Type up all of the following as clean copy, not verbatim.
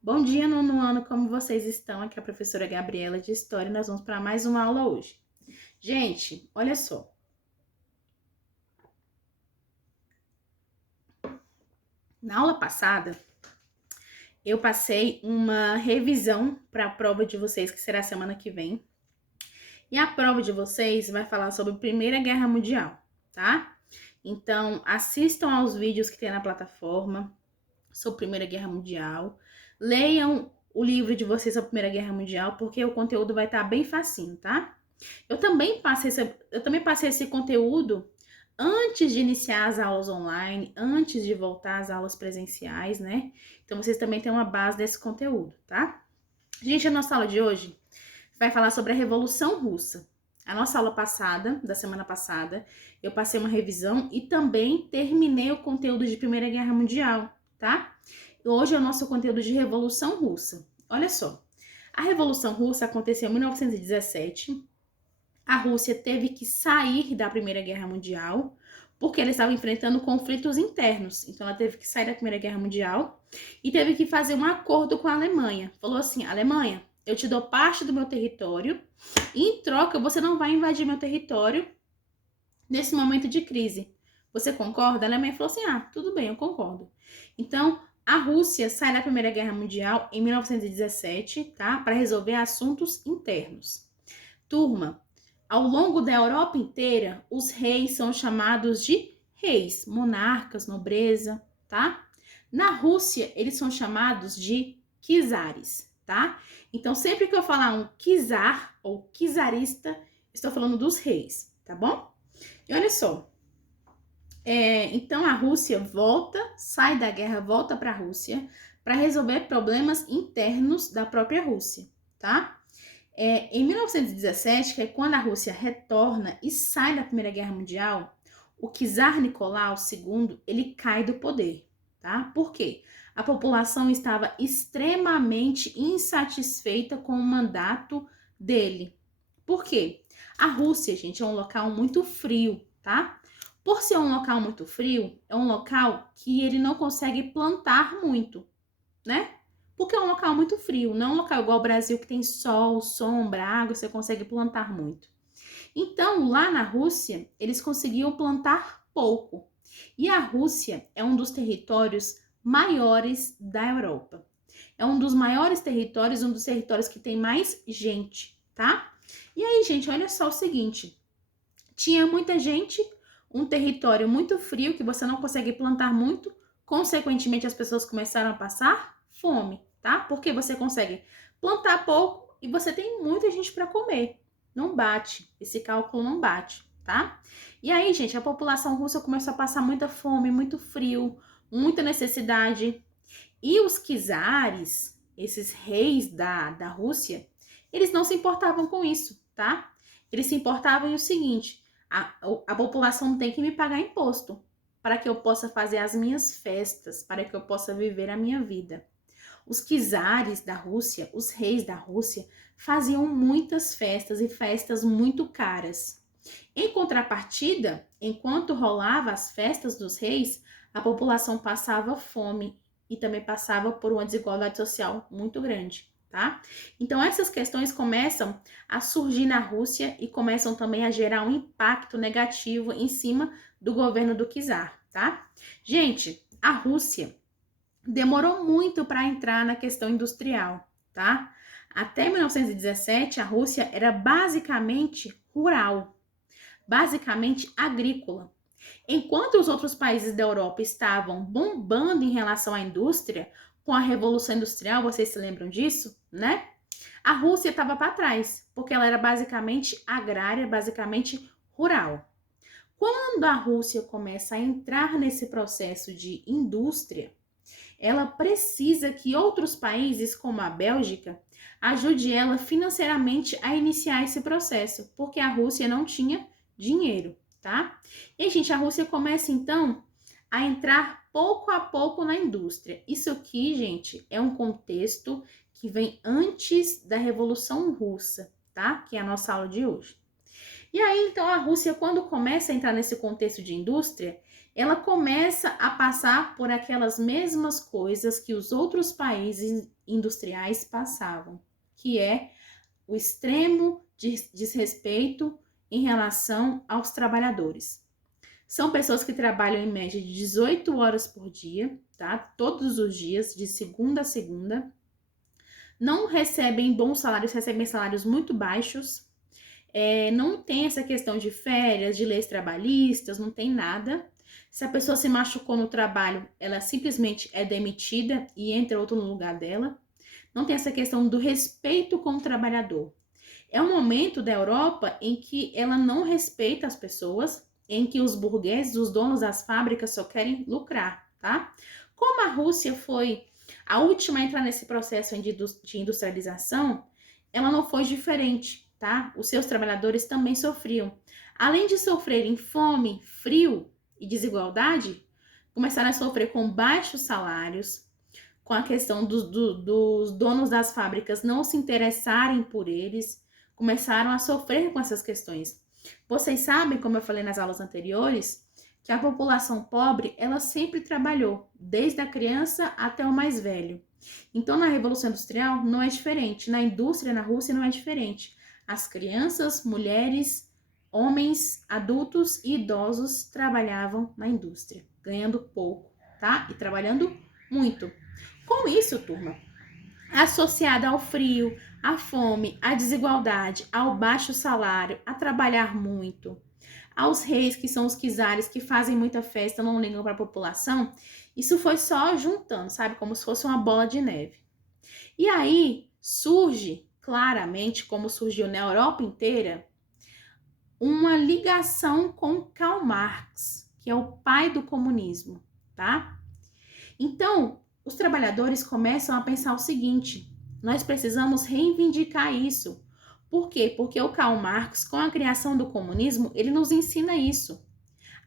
Bom dia, nono ano, como vocês estão? Aqui é a professora Gabriela de História e nós vamos para mais uma aula hoje. Gente, olha só. Na aula passada, eu passei uma revisão para a prova de vocês, que será semana que vem. E a prova de vocês vai falar sobre a Primeira Guerra Mundial, tá? Então, assistam aos vídeos que tem na plataforma sobre a Primeira Guerra Mundial. Leiam o livro de vocês sobre a Primeira Guerra Mundial, porque o conteúdo vai estar bem facinho, tá? Eu também passei esse conteúdo antes de iniciar as aulas online, antes de voltar às aulas presenciais, né? Então vocês também têm uma base desse conteúdo, tá? Gente, a nossa aula de hoje vai falar sobre a Revolução Russa. A nossa aula passada, da semana passada, eu passei uma revisão e também terminei o conteúdo de Primeira Guerra Mundial, tá? Hoje é o nosso conteúdo de Revolução Russa. Olha só, a Revolução Russa aconteceu em 1917. A Rússia teve que sair da Primeira Guerra Mundial porque ela estava enfrentando conflitos internos. Então ela teve que sair da Primeira Guerra Mundial e teve que fazer um acordo com a Alemanha. Falou assim: Alemanha, eu te dou parte do meu território e em troca você não vai invadir meu território nesse momento de crise. Você concorda? A Alemanha falou assim: ah, tudo bem, eu concordo. Então a Rússia sai da Primeira Guerra Mundial em 1917, tá? Para resolver assuntos internos. Turma, ao longo da Europa inteira, os reis são chamados de reis, monarcas, nobreza, tá? Na Rússia, eles são chamados de czares, tá? Então, sempre que eu falar um czar ou czarista, estou falando dos reis, tá bom? E olha só, então a Rússia sai da guerra, volta para a Rússia para resolver problemas internos da própria Rússia, tá? Em 1917, que é quando a Rússia retorna e sai da Primeira Guerra Mundial, o czar Nicolau II, ele cai do poder, tá? Por quê? A população estava extremamente insatisfeita com o mandato dele. Por quê? A Rússia, gente, é um local muito frio, tá? Por ser um local muito frio, é um local que ele não consegue plantar muito, né? Porque é um local muito frio, não é um local igual ao Brasil que tem sol, sombra, água, você consegue plantar muito. Então, lá na Rússia, eles conseguiam plantar pouco. E a Rússia é um dos territórios maiores da Europa. É um dos maiores territórios, um dos territórios que tem mais gente, tá? E aí, gente, olha só o seguinte: tinha muita gente, um território muito frio que você não consegue plantar muito, consequentemente as pessoas começaram a passar fome, tá? Porque você consegue plantar pouco e você tem muita gente para comer. Não bate, esse cálculo não bate, tá? E aí, gente, a população russa começou a passar muita fome, muito frio, muita necessidade. E os czares, esses reis da Rússia, eles não se importavam com isso, tá? Eles se importavam em o seguinte: a população tem que me pagar imposto para que eu possa fazer as minhas festas, para que eu possa viver a minha vida. Os czares da Rússia, os reis da Rússia, faziam muitas festas e festas muito caras. Em contrapartida, enquanto rolava as festas dos reis, a população passava fome e também passava por uma desigualdade social muito grande, tá? Então essas questões começam a surgir na Rússia e começam também a gerar um impacto negativo em cima do governo do czar, tá? Gente, a Rússia demorou muito para entrar na questão industrial, tá? Até 1917, a Rússia era basicamente rural, basicamente agrícola. Enquanto os outros países da Europa estavam bombando em relação à indústria, com a Revolução Industrial, vocês se lembram disso, né? A Rússia estava para trás, porque ela era basicamente agrária, basicamente rural. Quando a Rússia começa a entrar nesse processo de indústria, ela precisa que outros países, como a Bélgica, ajude ela financeiramente a iniciar esse processo, porque a Rússia não tinha dinheiro, tá? E, gente, a Rússia começa, então, a entrar pouco a pouco na indústria. Isso aqui, gente, é um contexto que vem antes da Revolução Russa, tá? Que é a nossa aula de hoje. E aí, então, a Rússia, quando começa a entrar nesse contexto de indústria, ela começa a passar por aquelas mesmas coisas que os outros países industriais passavam, que é o extremo desrespeito em relação aos trabalhadores. São pessoas que trabalham em média de 18 horas por dia, tá? Todos os dias, de segunda a segunda. Não recebem bons salários, recebem salários muito baixos. Não tem essa questão de férias, de leis trabalhistas, não tem nada. Se a pessoa se machucou no trabalho, ela simplesmente é demitida e entra outro no lugar dela. Não tem essa questão do respeito com o trabalhador. É um momento da Europa em que ela não respeita as pessoas, em que os burgueses, os donos das fábricas só querem lucrar, tá? Como a Rússia foi a última a entrar nesse processo de industrialização, ela não foi diferente, tá? Os seus trabalhadores também sofriam. Além de sofrerem fome, frio e desigualdade, começaram a sofrer com baixos salários, com a questão dos donos das fábricas não se interessarem por eles, começaram a sofrer com essas questões. Vocês sabem, como eu falei nas aulas anteriores, que a população pobre, ela sempre trabalhou, desde a criança até o mais velho. Então, na Revolução Industrial não é diferente, na indústria, na Rússia não é diferente. As crianças, mulheres, homens, adultos e idosos trabalhavam na indústria, ganhando pouco, tá? E trabalhando muito. Com isso, turma, associada ao frio, à fome, à desigualdade, ao baixo salário, a trabalhar muito, aos reis, que são os czares, que fazem muita festa, não ligam para a população, isso foi só juntando, sabe? Como se fosse uma bola de neve. E aí surge, claramente, como surgiu na Europa inteira, uma ligação com Karl Marx, que é o pai do comunismo, tá? Então, os trabalhadores começam a pensar o seguinte: nós precisamos reivindicar isso. Por quê? Porque o Karl Marx, com a criação do comunismo, ele nos ensina isso,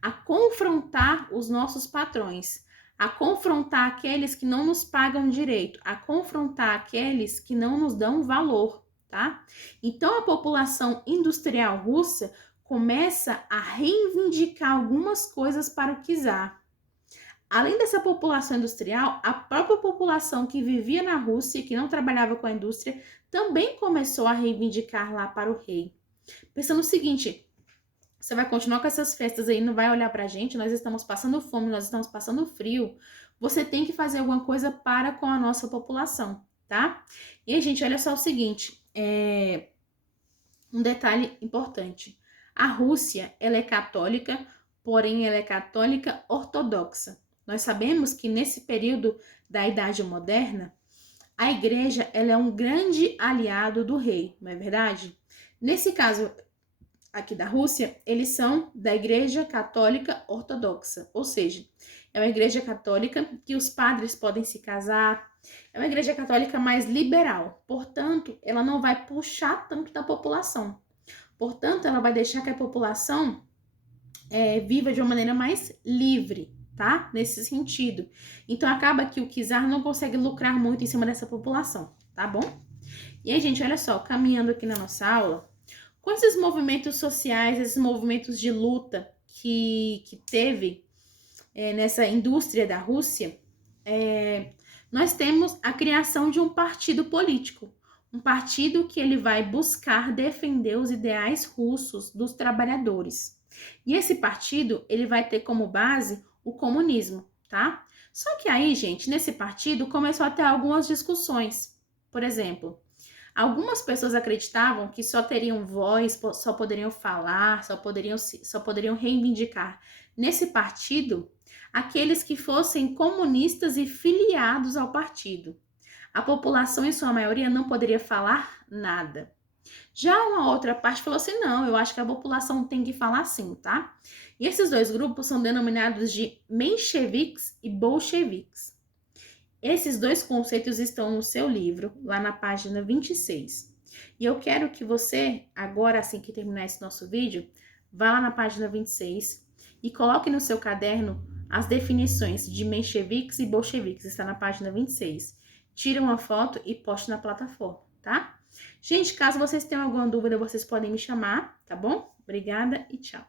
a confrontar os nossos patrões, a confrontar aqueles que não nos pagam direito, a confrontar aqueles que não nos dão valor, tá? Então, a população industrial russa começa a reivindicar algumas coisas para o czar. Além dessa população industrial, a própria população que vivia na Rússia e que não trabalhava com a indústria também começou a reivindicar lá para o rei. Pensando o seguinte: você vai continuar com essas festas aí, não vai olhar pra gente, nós estamos passando fome, nós estamos passando frio. Você tem que fazer alguma coisa para com a nossa população, tá? E aí, gente, olha só o seguinte, um detalhe importante. A Rússia, ela é católica, porém ela é católica ortodoxa. Nós sabemos que nesse período da Idade Moderna, a igreja ela é um grande aliado do rei, não é verdade? Nesse caso aqui da Rússia, eles são da Igreja Católica Ortodoxa, ou seja, é uma igreja católica que os padres podem se casar, é uma igreja católica mais liberal, portanto, ela não vai puxar tanto da população. Portanto, ela vai deixar que a população viva de uma maneira mais livre, tá? Nesse sentido. Então, acaba que o czar não consegue lucrar muito em cima dessa população, tá bom? E aí, gente, olha só, caminhando aqui na nossa aula, com esses movimentos sociais, esses movimentos de luta que teve nessa indústria da Rússia, nós temos a criação de um partido político. Um partido que ele vai buscar defender os ideais russos dos trabalhadores. E esse partido, ele vai ter como base o comunismo, tá? Só que aí, gente, nesse partido começou a ter algumas discussões. Por exemplo, algumas pessoas acreditavam que só teriam voz, só poderiam falar, só poderiam reivindicar nesse partido aqueles que fossem comunistas e filiados ao partido. A população, em sua maioria, não poderia falar nada. Já uma outra parte falou assim: não, eu acho que a população tem que falar sim, tá? E esses dois grupos são denominados de mencheviques e bolcheviques. Esses dois conceitos estão no seu livro, lá na página 26. E eu quero que você, agora assim que terminar esse nosso vídeo, vá lá na página 26 e coloque no seu caderno as definições de mencheviques e bolcheviques. Está na página 26. Tire uma foto e poste na plataforma, tá? Gente, caso vocês tenham alguma dúvida, vocês podem me chamar, tá bom? Obrigada e tchau.